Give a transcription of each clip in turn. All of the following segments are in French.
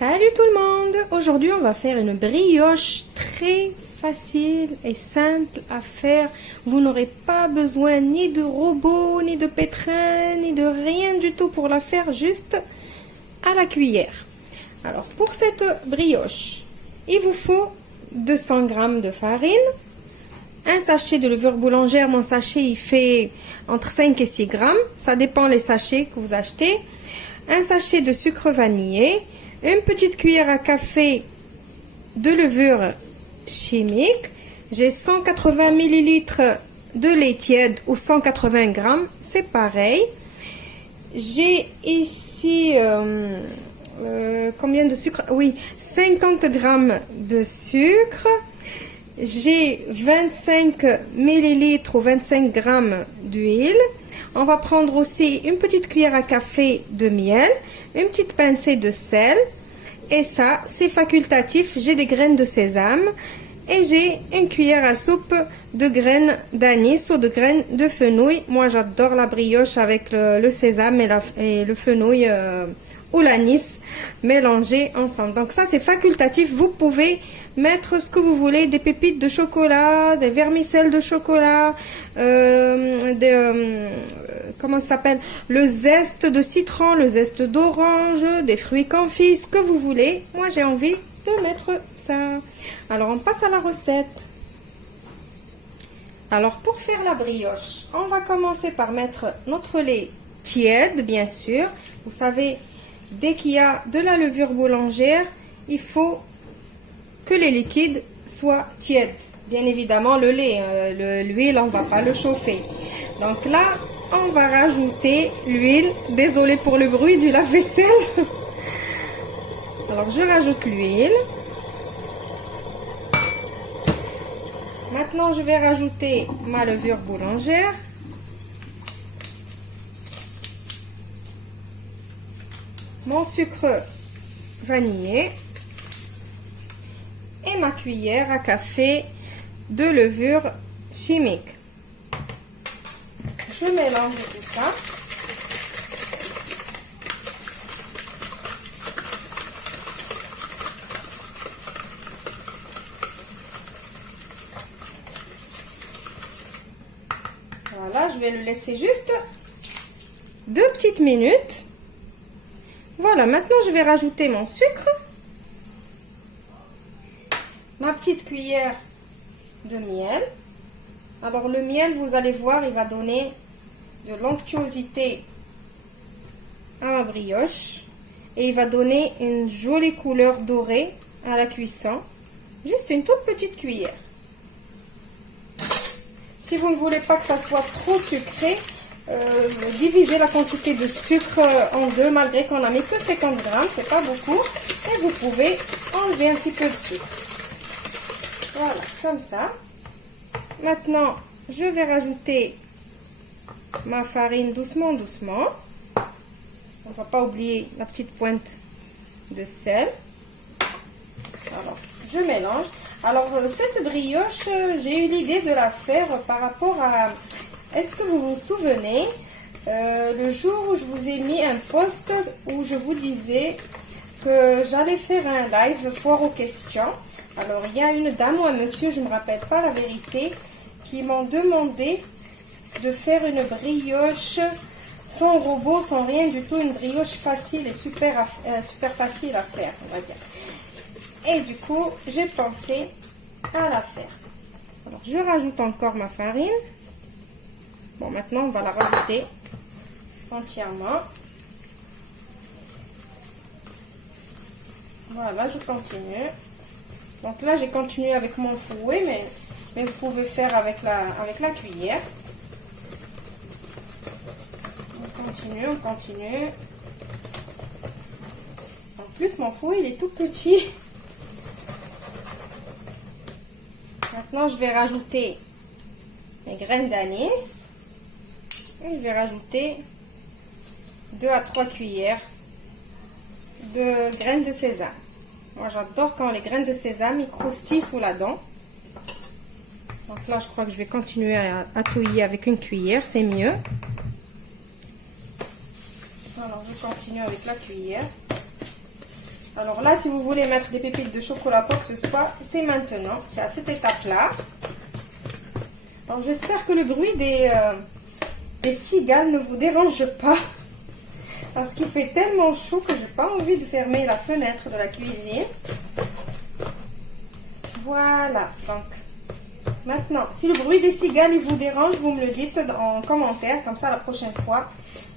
Salut tout le monde! Aujourd'hui, on va faire une brioche très facile et simple à faire. Vous n'aurez pas besoin ni de robot, ni de pétrin, ni de rien du tout pour la faire, juste à la cuillère. Alors, pour cette brioche, il vous faut 200 g de farine, un sachet de levure boulangère. Mon sachet, il fait entre 5 et 6 grammes. Ça dépend les sachets que vous achetez. Un sachet de sucre vanillé, une petite cuillère à café de levure chimique. J'ai 180 ml de lait tiède ou 180 g, c'est pareil. J'ai ici combien de sucre? Oui, 50 g de sucre. J'ai 25 ml ou 25 g d'huile. On va prendre aussi une petite cuillère à café de miel, une petite pincée de sel. Et ça, c'est facultatif. J'ai des graines de sésame et j'ai une cuillère à soupe de graines d'anis ou de graines de fenouil. Moi, j'adore la brioche avec le sésame et le fenouil ou l'anis mélangés ensemble. Donc ça, c'est facultatif. Vous pouvez mettre ce que vous voulez, des pépites de chocolat, des vermicelles de chocolat, comment ça s'appelle, le zeste de citron, le zeste d'orange, des fruits confits, ce que vous voulez. Moi, j'ai envie de mettre ça. Alors, on passe à la recette. Alors, pour faire la brioche, on va commencer par mettre notre lait tiède, bien sûr. Vous savez, dès qu'il y a de la levure boulangère, il faut que les liquides soient tièdes. Bien évidemment, le lait, l'huile, on ne va pas le chauffer. Donc là, on va rajouter l'huile. Désolée pour le bruit du lave-vaisselle. Alors, je rajoute l'huile. Maintenant, je vais rajouter ma levure boulangère. Mon sucre vanillé. Et ma cuillère à café de levure chimique. Je mélange tout ça. Voilà, je vais le laisser juste 2 petites minutes. Voilà, maintenant je vais rajouter mon sucre. Ma petite cuillère de miel. Alors le miel, vous allez voir, il va donner de l'onctuosité à ma brioche. Et il va donner une jolie couleur dorée à la cuisson. Juste une toute petite cuillère. Si vous ne voulez pas que ça soit trop sucré, divisez la quantité de sucre en deux, malgré qu'on a mis que 50 g, c'est pas beaucoup. Et vous pouvez enlever un petit peu de sucre. Voilà, comme ça. Maintenant, je vais rajouter ma farine doucement, doucement. On ne va pas oublier la petite pointe de sel. Alors, je mélange. Alors, cette brioche, j'ai eu l'idée de la faire par rapport à... Est-ce que vous vous souvenez, le jour où je vous ai mis un post où je vous disais que j'allais faire un live foire aux questions. Alors, il y a une dame ou un monsieur, je ne me rappelle pas la vérité, qui m'ont demandé de faire une brioche sans robot, sans rien du tout, une brioche facile et super facile à faire, on va dire. Et du coup, j'ai pensé à la faire. Alors, je rajoute encore ma farine. Bon, maintenant, on va la rajouter entièrement. Voilà, je continue. Donc là, j'ai continué avec mon fouet, mais vous pouvez faire avec la cuillère. On continue, on continue. En plus, mon fouet, il est tout petit. Maintenant, je vais rajouter mes graines d'anis. Et je vais rajouter 2 à 3 cuillères de graines de sésame. Moi, j'adore quand les graines de sésame, ils croustillent sous la dent. Donc là, je crois que je vais continuer à touiller avec une cuillère, c'est mieux. Alors, je continue avec la cuillère. Alors là, si vous voulez mettre des pépites de chocolat, quoi que ce soit, c'est maintenant. C'est à cette étape-là. Alors j'espère que le bruit des cigales ne vous dérange pas. Parce qu'il fait tellement chaud que j'ai pas envie de fermer la fenêtre de la cuisine. Voilà. Donc maintenant, si le bruit des cigales il vous dérange, vous me le dites en commentaire. Comme ça, la prochaine fois,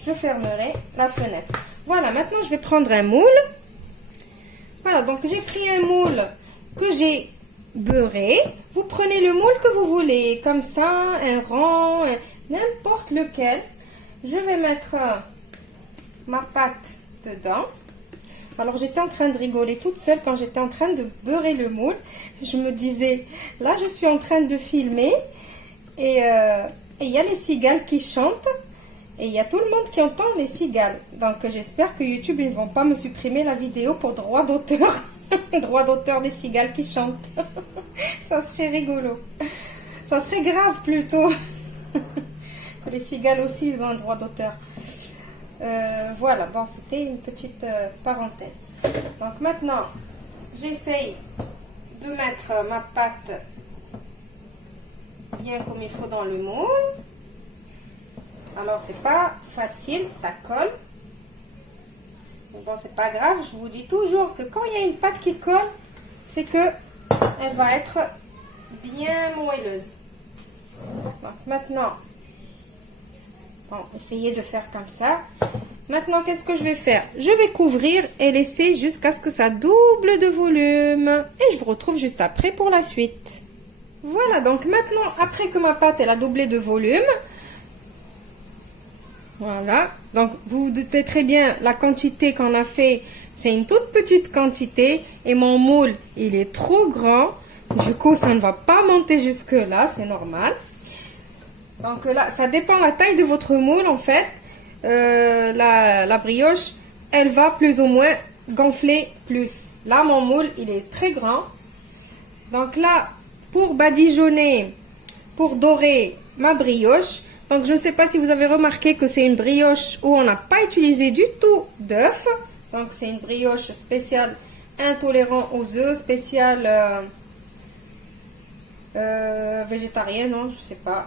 je fermerai la fenêtre. Voilà, maintenant je vais prendre un moule. Voilà, donc j'ai pris un moule que j'ai beurré. Vous prenez le moule que vous voulez, comme ça, un rond, n'importe lequel. Je vais mettre ma pâte dedans. Alors j'étais en train de rigoler toute seule quand j'étais en train de beurrer le moule. Je me disais, là je suis en train de filmer et il y a les cigales qui chantent. Et il y a tout le monde qui entend les cigales. Donc j'espère que YouTube ils ne vont pas me supprimer la vidéo pour droit d'auteur. Droit d'auteur des cigales qui chantent. Ça serait rigolo. Ça serait grave plutôt. Que les cigales aussi ils ont un droit d'auteur. Voilà, bon c'était une petite parenthèse. Donc maintenant j'essaye de mettre ma pâte bien comme il faut dans le moule. Alors, c'est pas facile, ça colle. Mais bon, c'est pas grave. Je vous dis toujours que quand il y a une pâte qui colle, c'est que elle va être bien moelleuse. Donc, maintenant, bon, essayez de faire comme ça. Maintenant, qu'est-ce que je vais faire? Je vais couvrir et laisser jusqu'à ce que ça double de volume. Et je vous retrouve juste après pour la suite. Voilà, donc maintenant, après que ma pâte elle a doublé de volume, voilà, donc vous vous doutez très bien la quantité qu'on a fait, c'est une toute petite quantité et mon moule il est trop grand, du coup ça ne va pas monter jusque là, c'est normal. Donc là, ça dépend la taille de votre moule en fait, la brioche elle va plus ou moins gonfler plus. Là mon moule il est très grand, donc là pour badigeonner, pour dorer ma brioche. Donc, je ne sais pas si vous avez remarqué que c'est une brioche où on n'a pas utilisé du tout d'œufs. Donc, c'est une brioche spéciale intolérant aux œufs, spéciale végétarienne, non, je sais pas.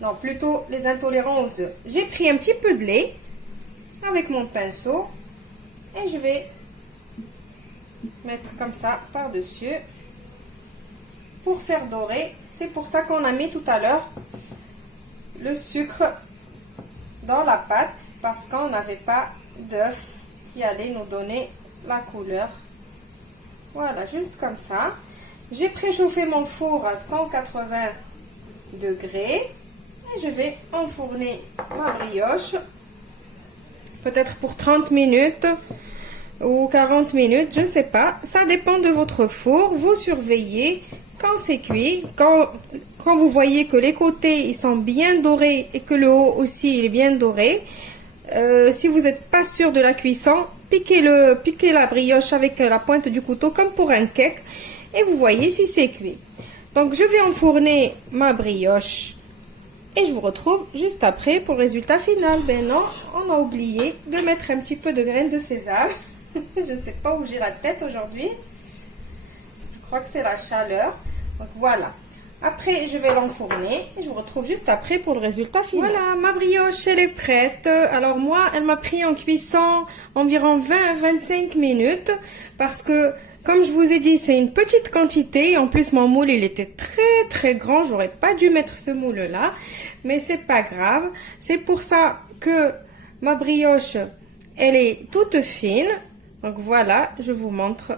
Non, plutôt les intolérants aux œufs. J'ai pris un petit peu de lait avec mon pinceau et je vais mettre comme ça par-dessus pour faire dorer. C'est pour ça qu'on a mis tout à l'heure le sucre dans la pâte, parce qu'on n'avait pas d'œuf qui allait nous donner la couleur. Voilà, juste comme ça. J'ai préchauffé mon four à 180 degrés et je vais enfourner ma brioche, peut-être pour 30 minutes ou 40 minutes, je ne sais pas. Ça dépend de votre four, vous surveillez. Quand c'est cuit, quand vous voyez que les côtés ils sont bien dorés et que le haut aussi il est bien doré, si vous n'êtes pas sûr de la cuisson, piquez la brioche avec la pointe du couteau comme pour un cake et vous voyez si c'est cuit. Donc je vais enfourner ma brioche et je vous retrouve juste après pour le résultat final. Ben non, on a oublié de mettre un petit peu de graines de sésame. Je ne sais pas où j'ai la tête aujourd'hui. Je crois que c'est la chaleur. Donc voilà. Après, je vais l'enfourner et je vous retrouve juste après pour le résultat final. Voilà, ma brioche, elle est prête. Alors moi, elle m'a pris en cuisson environ 20 à 25 minutes parce que, comme je vous ai dit, c'est une petite quantité. En plus, mon moule, il était très très grand. J'aurais pas dû mettre ce moule-là, mais c'est pas grave. C'est pour ça que ma brioche, elle est toute fine. Donc voilà, je vous montre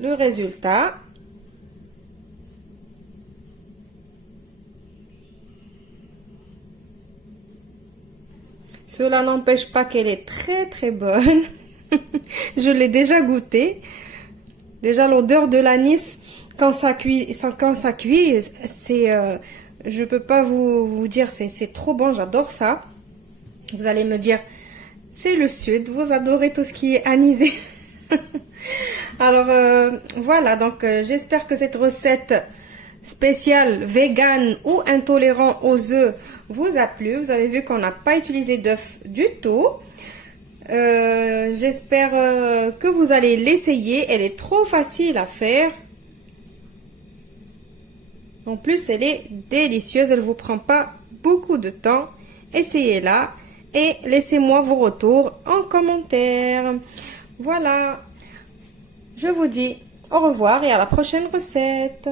le résultat. Cela n'empêche pas qu'elle est très très bonne. Je l'ai déjà goûtée. Déjà l'odeur de l'anis quand ça cuit, c'est, je peux pas vous dire, c'est trop bon, j'adore ça. Vous allez me dire, c'est le sud, vous adorez tout ce qui est anisé. Alors voilà, donc j'espère que cette recette spéciale vegan ou intolérant aux œufs vous a plu. Vous avez vu qu'on n'a pas utilisé d'œufs du tout. J'espère que vous allez l'essayer. Elle est trop facile à faire. En plus, elle est délicieuse. Elle ne vous prend pas beaucoup de temps. Essayez-la et laissez-moi vos retours en commentaire. Voilà. Je vous dis au revoir et à la prochaine recette.